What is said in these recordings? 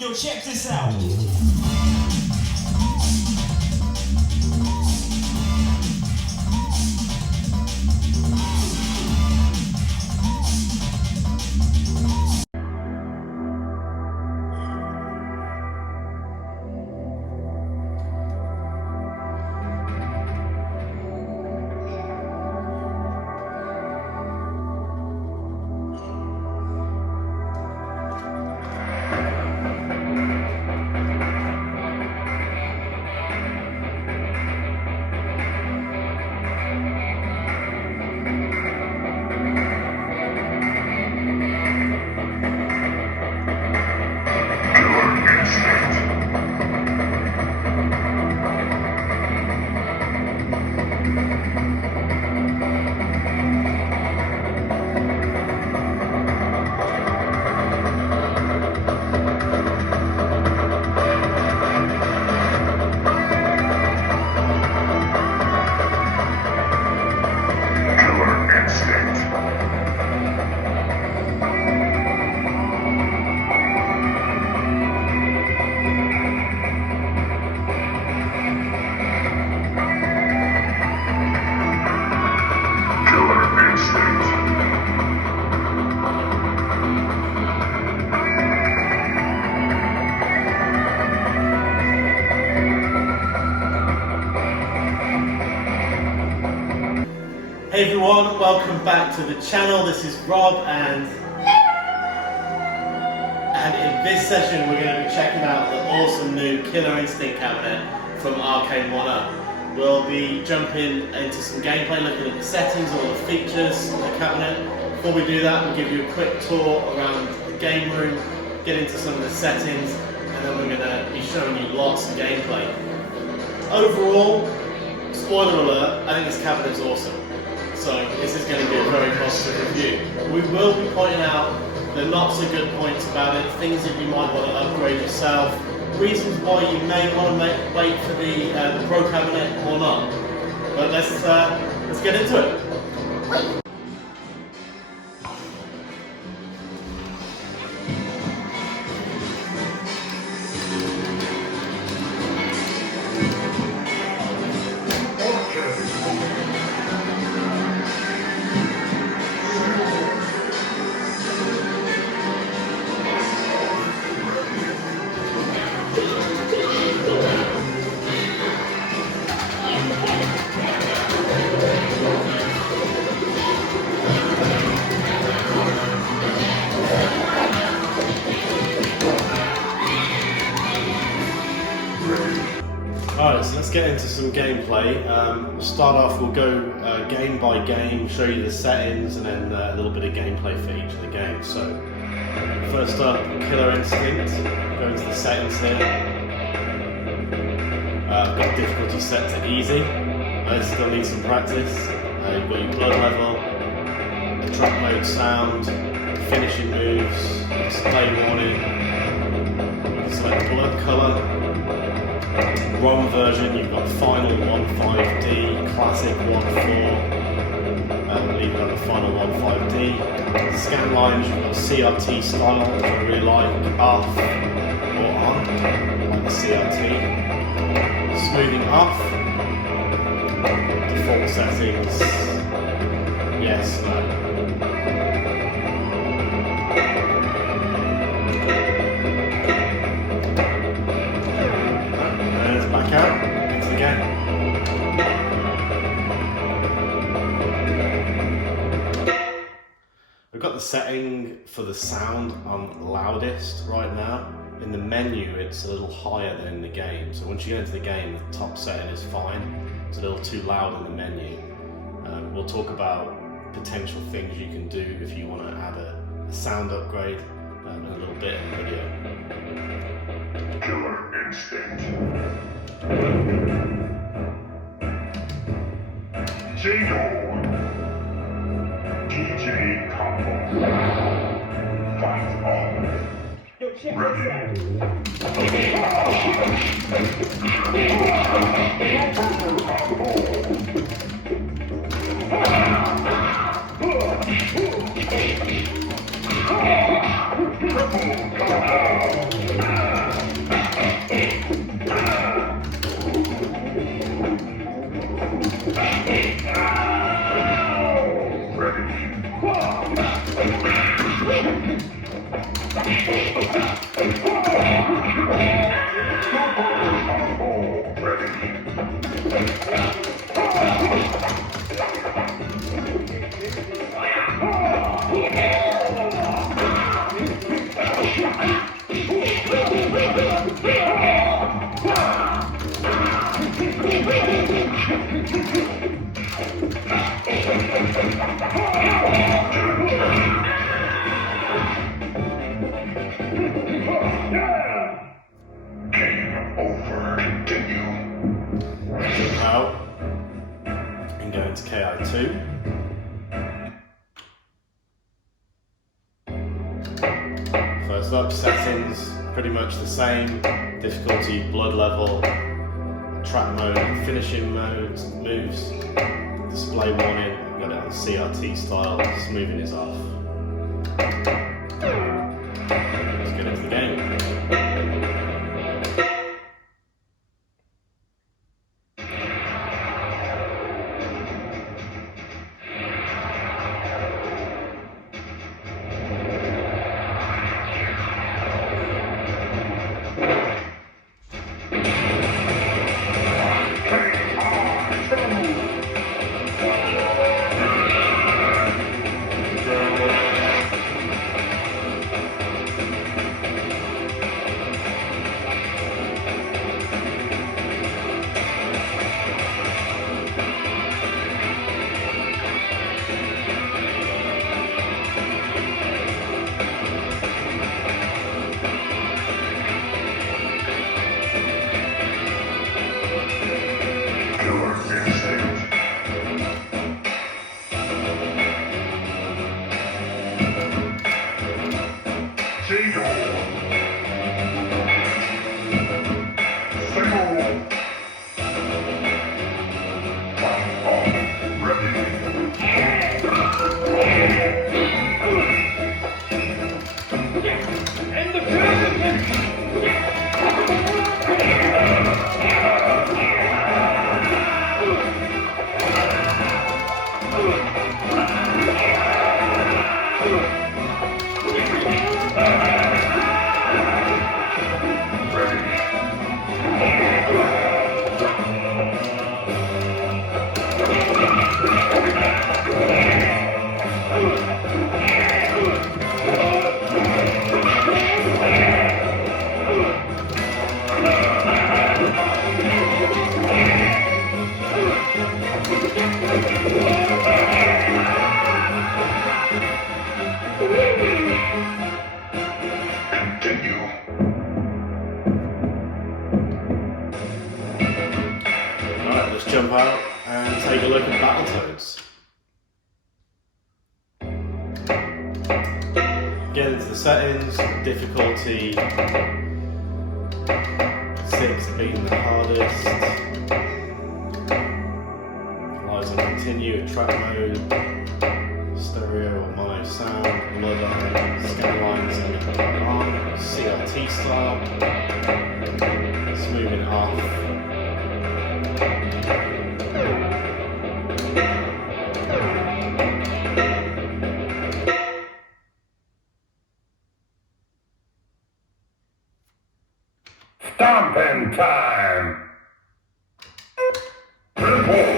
Yo, check this out. Hey everyone, welcome back to the channel. This is Rob and in this session we're going to be checking out the awesome new Killer Instinct cabinet from Arcade1up. We'll be jumping into some gameplay, looking at the settings, all the features of the cabinet. Before we do that, we'll give you a quick tour around the game room, get into some of the settings, and then we're going to be showing you lots of gameplay. Overall, spoiler alert, I think this cabinet is awesome. So this is going to be a very positive review. We will be pointing out the not so good points about it, things that you might want to upgrade yourself, reasons why you may want to wait for the Pro cabinet or not. But let's get into it. Alright, so let's get into some gameplay. We'll start off, we'll go game by game, show you the settings, and then a little bit of gameplay for each of the games. So, first up, Killer Instinct. Go into the settings here. I've got difficulty set to easy. I still need some practice. You've got your blood level, the track mode sound, finishing moves, display warning. You can select blood colour. ROM version, you've got Final 1.5D, Classic 1.4, leave it on the Final 1.5D. Scan lines, you've got CRT style, which I really like, off or on, like the CRT. Smoothing off, default settings, yes, no. Back out, into the game. We've got the setting for the sound on loudest right now. In the menu it's a little higher than in the game, so once you get into the game the top setting is fine. It's a little too loud in the menu. We'll talk about potential things you can do if you want to add a sound upgrade in a little bit in the video. Killer Instinct. J-Dog. DJ Combo. Fight on. Ready. Triple combo. Game over. Continue. Jump out and go into KI2. First up, settings, pretty much the same. Difficulty, blood level, track mode, finishing modes, moves, display warning. I've got it on CRT style, smoothing is off. Let's get into the game. Killer Instinct. Jingle. Single. Time on. Ready. Continue. Alright, let's jump out and take a look at Battletoads. Get into the settings, difficulty 6 being the hardest. Lies on continue, track mode, stereo or mono sound, blood on, scan lines on, CRT style, smoothing off. Stomping time! Report!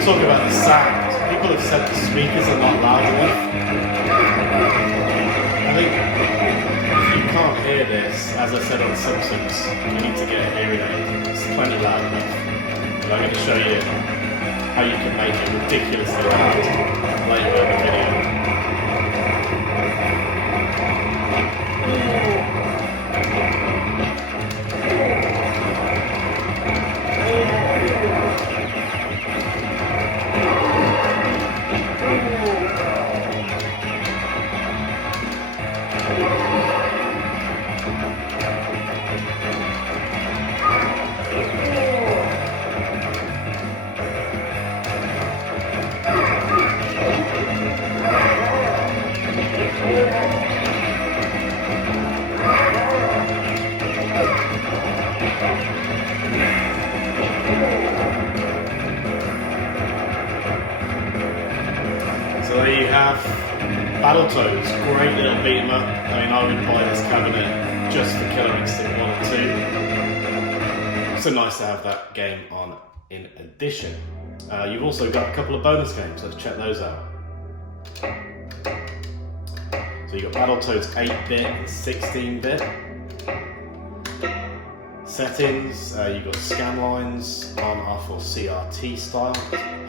Talk about the sound. People have said the speakers are not loud enough. I think if you can't hear this, as I said on Simpsons, you need to get a hearing aid. It's plenty loud enough. And I'm going to show you how you can make it ridiculously loud later in the video. Battletoads, great little beat 'em up. I mean, I would buy this cabinet just for Killer Instinct 1 and 2. So nice to have that game on in addition. You've also got a couple of bonus games, let's check those out. So you've got Battletoads 8-bit and 16-bit. Settings, you've got scan lines on off or CRT style.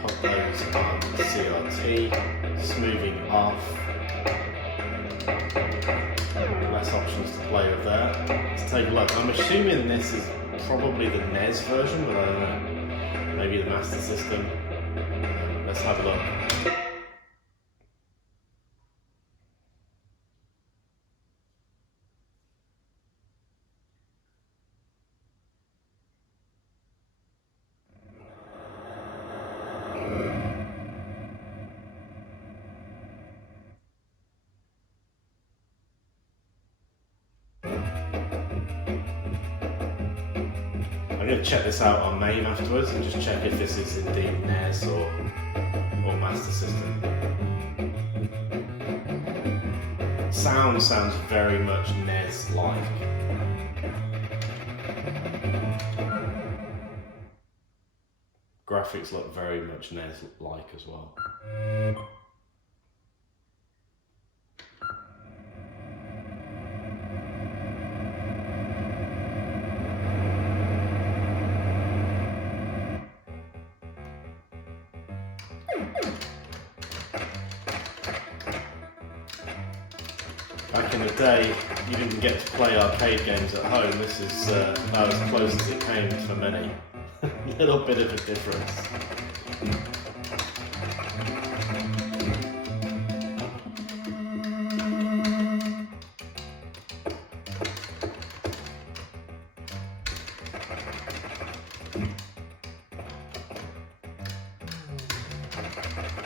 Put those on CRT. Smoothing off. Less options to play with there. Let's take a look. I'm assuming this is probably the NES version, but I don't know. Maybe the Master System. Let's have a look. I'm going to check this out on MAME afterwards and just check if this is indeed NES or Master System. Sound sounds very much NES-like. Graphics look very much NES-like as well. Back in the day, you didn't get to play arcade games at home. This is about as close as it came for many. A little bit of a difference.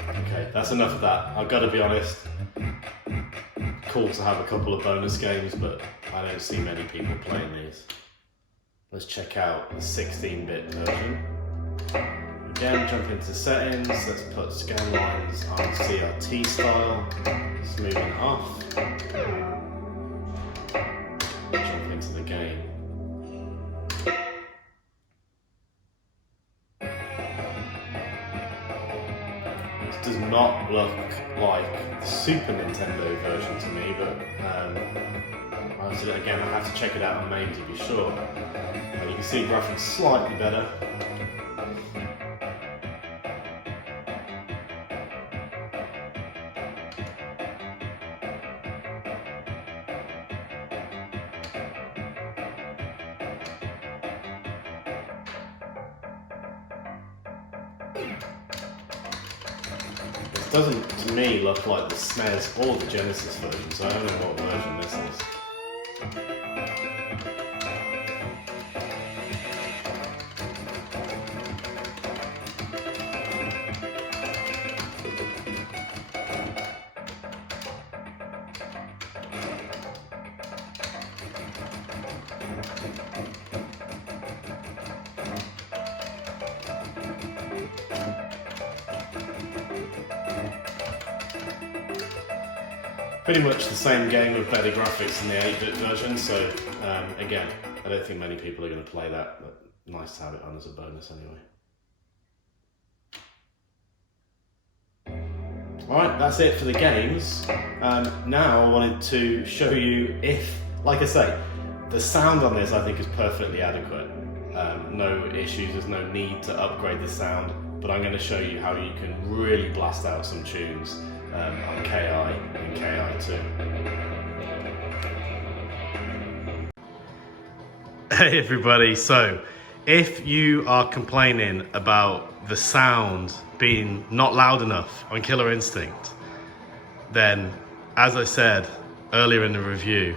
Okay, that's enough of that. I've got to be honest. Cool to have a couple of bonus games, but I don't see many people playing these. Let's check out the 16-bit version. Again, jump into settings. Let's put scan lines on CRT style. Smoothing off. Jump into the game. This does not look like the Super Nintendo version to me, but again, I have to check it out on MAME to be sure. You can see graphics slightly better. It doesn't, to me, look like the SNES or the Genesis version, so I don't know what version this is. Pretty much the same game with better graphics in the 8-bit version, so again, I don't think many people are going to play that, but nice to have it on as a bonus anyway. Alright, that's it for the games. Now I wanted to show you if, like I say, the sound on this I think is perfectly adequate. No issues, there's no need to upgrade the sound, but I'm going to show you how you can really blast out some tunes on KI and KI2. Hey everybody, so if you are complaining about the sound being not loud enough on Killer Instinct, then as I said earlier in the review,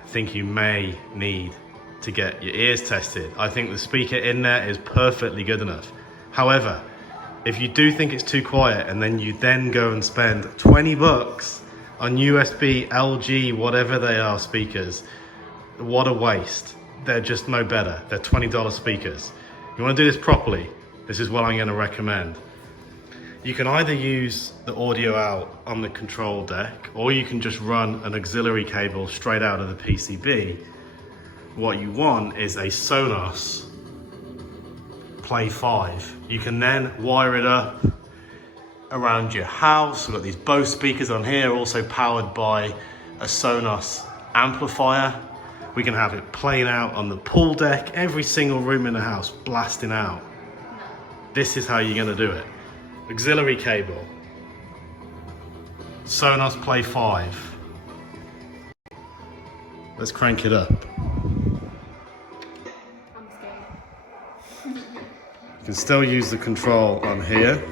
I think you may need to get your ears tested. I think the speaker in there is perfectly good enough. However, if you do think it's too quiet and then you then go and spend 20 bucks on USB, LG, whatever they are speakers, what a waste. They're just no better. They're $20 speakers. You want to do this properly, this is what I'm going to recommend. You can either use the audio out on the control deck, or you can just run an auxiliary cable straight out of the PCB. What you want is a Sonos Play 5. You can then wire it up around your house. We've got these Bose speakers on here, also powered by a Sonos amplifier. We can have it playing out on the pool deck, every single room in the house blasting out. This is how you're gonna do it. Auxiliary cable, Sonos Play 5. Let's crank it up. I'm scared. You can still use the control on here.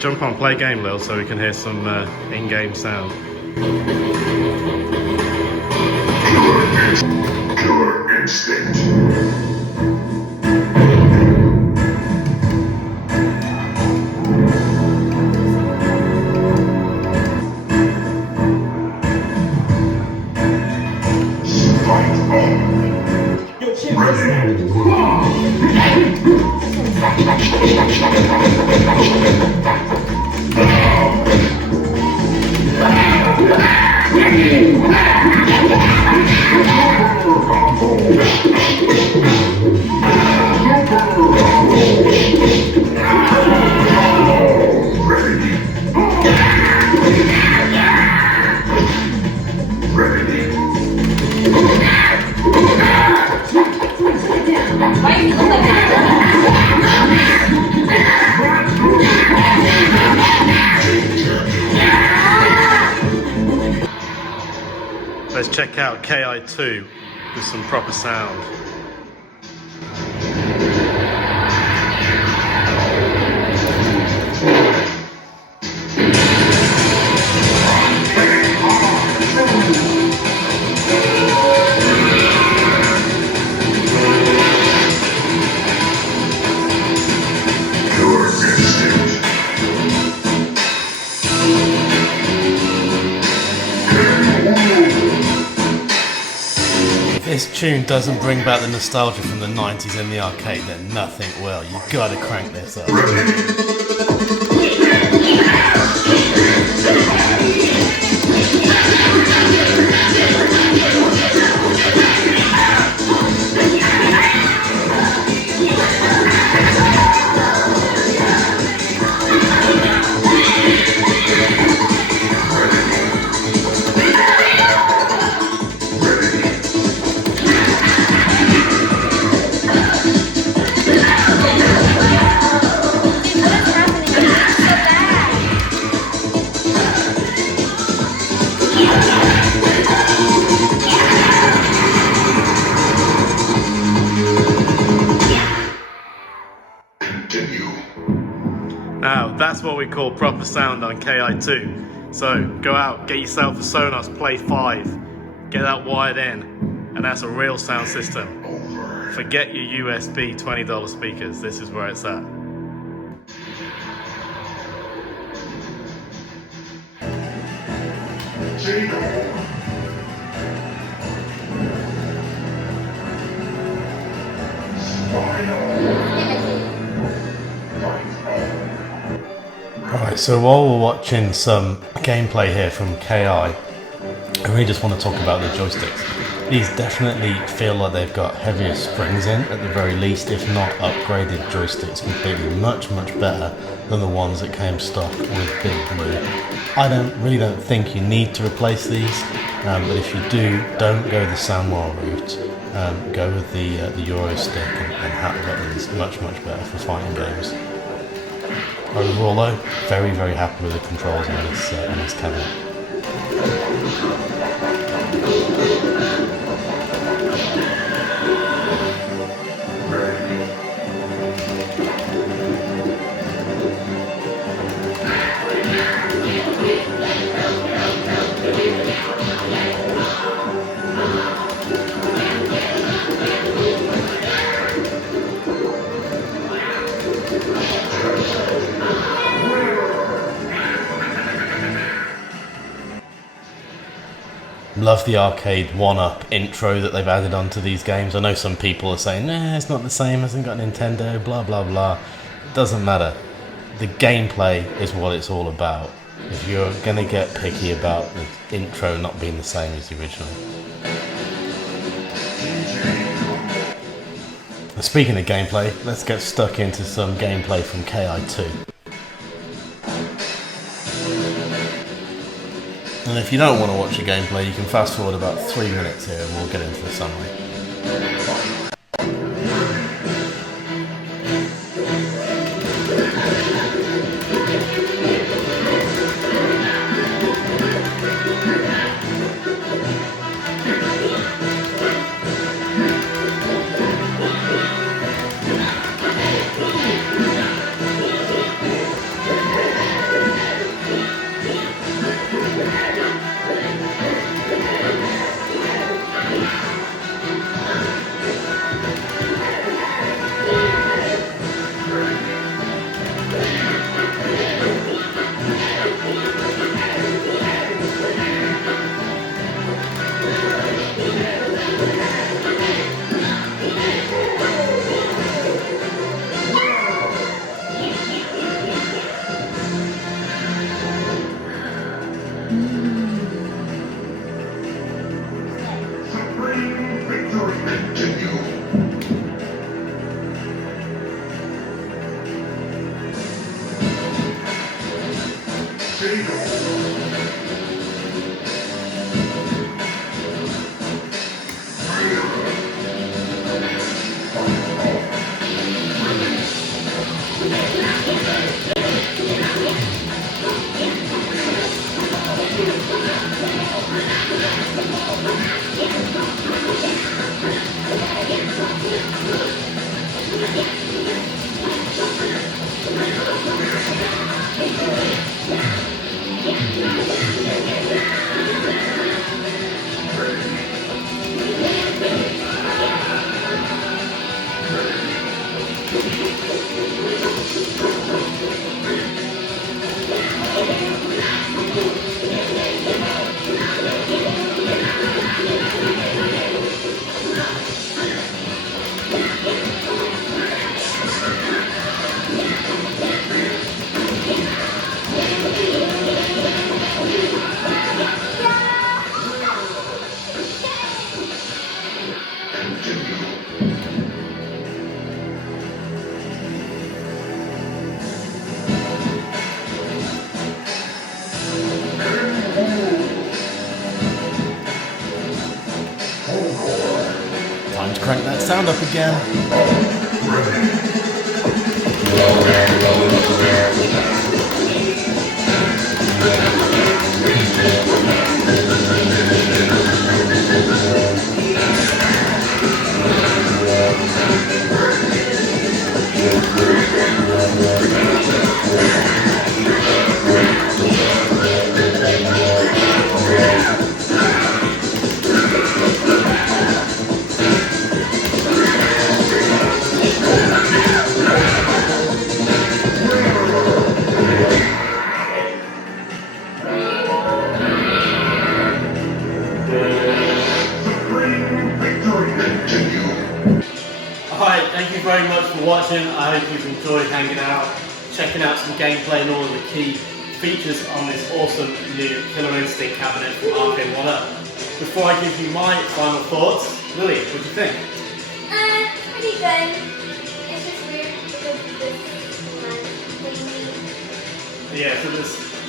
Jump on, play game, Lil, so we can hear some in-game sound. Killer Instinct. Let's check out KI2 with some proper sound. If this tune doesn't bring back the nostalgia from the 90s in the arcade, then nothing will. You gotta crank this up. Now, that's what we call proper sound on KI2. So, go out, get yourself a Sonos Play 5, get that wired in, and that's a real sound system. Forget your USB $20 speakers, this is where it's at. Alright, so while we're watching some gameplay here from KI, I really just want to talk about the joysticks. These definitely feel like they've got heavier springs in, at the very least, if not upgraded joysticks completely. Much better than the ones that came stock with Big Blue. I really don't think you need to replace these, but if you do, don't go the Samuel route. Go with the Joystick and hat buttons. Much better for fighting games. Overall though, very happy with the controls in this cabinet. love the Arcade1up intro that they've added onto these games. I know some people are saying, nah, it's not the same, hasn't got Nintendo, blah blah blah. It doesn't matter. The gameplay is what it's all about. If you're going to get picky about the intro not being the same as the original. And speaking of gameplay, let's get stuck into some gameplay from KI2. And if you don't want to watch the gameplay, you can fast forward about 3 minutes here and we'll get into the summary. Time to crank that sound up again. Alright, thank you very much for watching. I hope you've enjoyed hanging out, checking out some gameplay and all of the key features on this awesome new Killer Instinct cabinet from Arcade1up. Before I give you my final thoughts, Lily, what do you think? Pretty good. It's just weird because this Yeah, so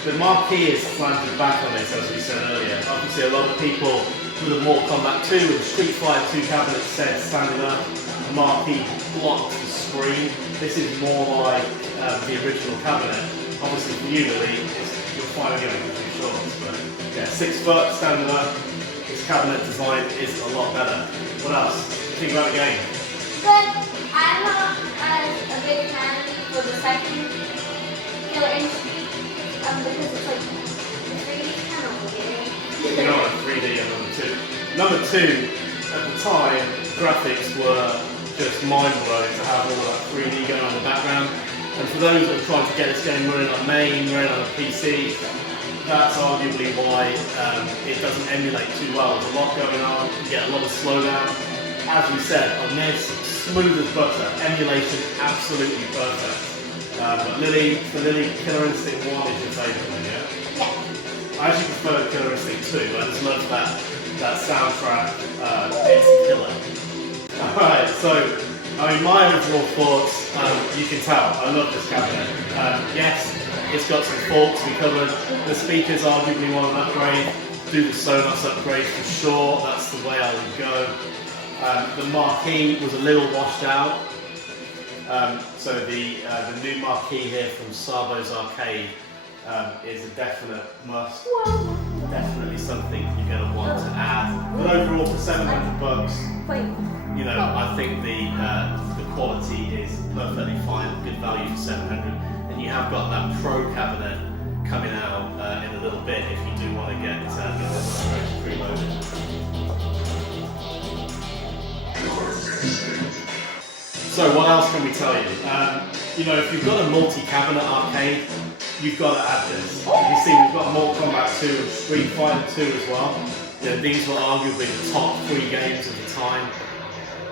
the marquee is slanted back on this, as we said earlier. Obviously a lot of people with the Mortal Kombat 2 and Street Fighter 2 cabinet said standing up, the marquee blocked the screen. This is more like the original cabinet. Obviously for you, Lily, you're finally going to do shorts, but yeah, 6 foot, standing up, this cabinet design is a lot better. What else? What do you think about the game? But I'm a big fan for the second Killer Instinct because it's like the 3D kind of weird. You know, like 3D and number 2, at the time, graphics were just mind-blowing to have all that 3D going on in the background. And for those that are trying to get this game running on main, running on a PC, that's arguably why it doesn't emulate too well. There's a lot going on, you get a lot of slowdown. As we said, on this, smooth as butter, emulation absolutely perfect. But Lily, the Lily Killer Instinct 1 is your favourite one, yeah? Yeah. I actually prefer Killer Instinct 2, I just love that soundtrack, it's killer. Alright, so, I mean, my overall thoughts, you can tell, I love this cabinet. Yes, it's got some faults we covered. The speakers arguably want an upgrade. Do the Sonos upgrade for sure, that's the way I would go. The marquee was a little washed out. So the new marquee here from Sabo's Arcade is a definite must. Definitely something you're going to want to add. But overall, for $700, you know, I think the quality is perfectly fine, good value for $700. And you have got that Pro cabinet coming out in a little bit if you do want to get this preloaded. So what else can we tell you? You know, if you've got a multi-cabinet arcade, you've got to add this. You can see we've got Mortal Kombat 2 and Street Fighter 2 as well. You know, these were arguably the top 3 games of the time.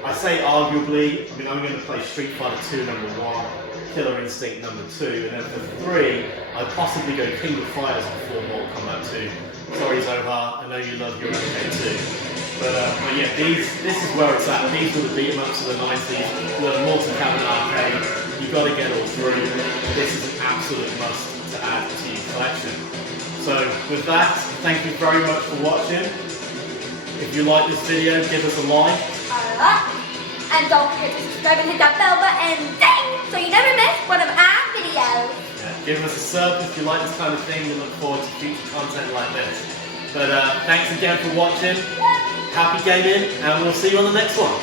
I say arguably, I mean I'm going to play Street Fighter 2 number 1, Killer Instinct number 2, and then for 3, I'd possibly go King of Fighters before Mortal Kombat 2. Sorry Zohar, I know you love your arcade too. But yeah, this is where it's at. These were the beat 'em ups of the 90s. The multi-cabinet arcade. You've got to get all through. This is an absolute must to add to your collection. So with that, thank you very much for watching. If you like this video, give us a like. And don't forget to subscribe and hit that bell button, ding, so you never miss one of our videos. Yeah, give us a sub if you like this kind of thing. We look forward to future content like this. But thanks again for watching. Happy gaming, and we'll see you on the next one.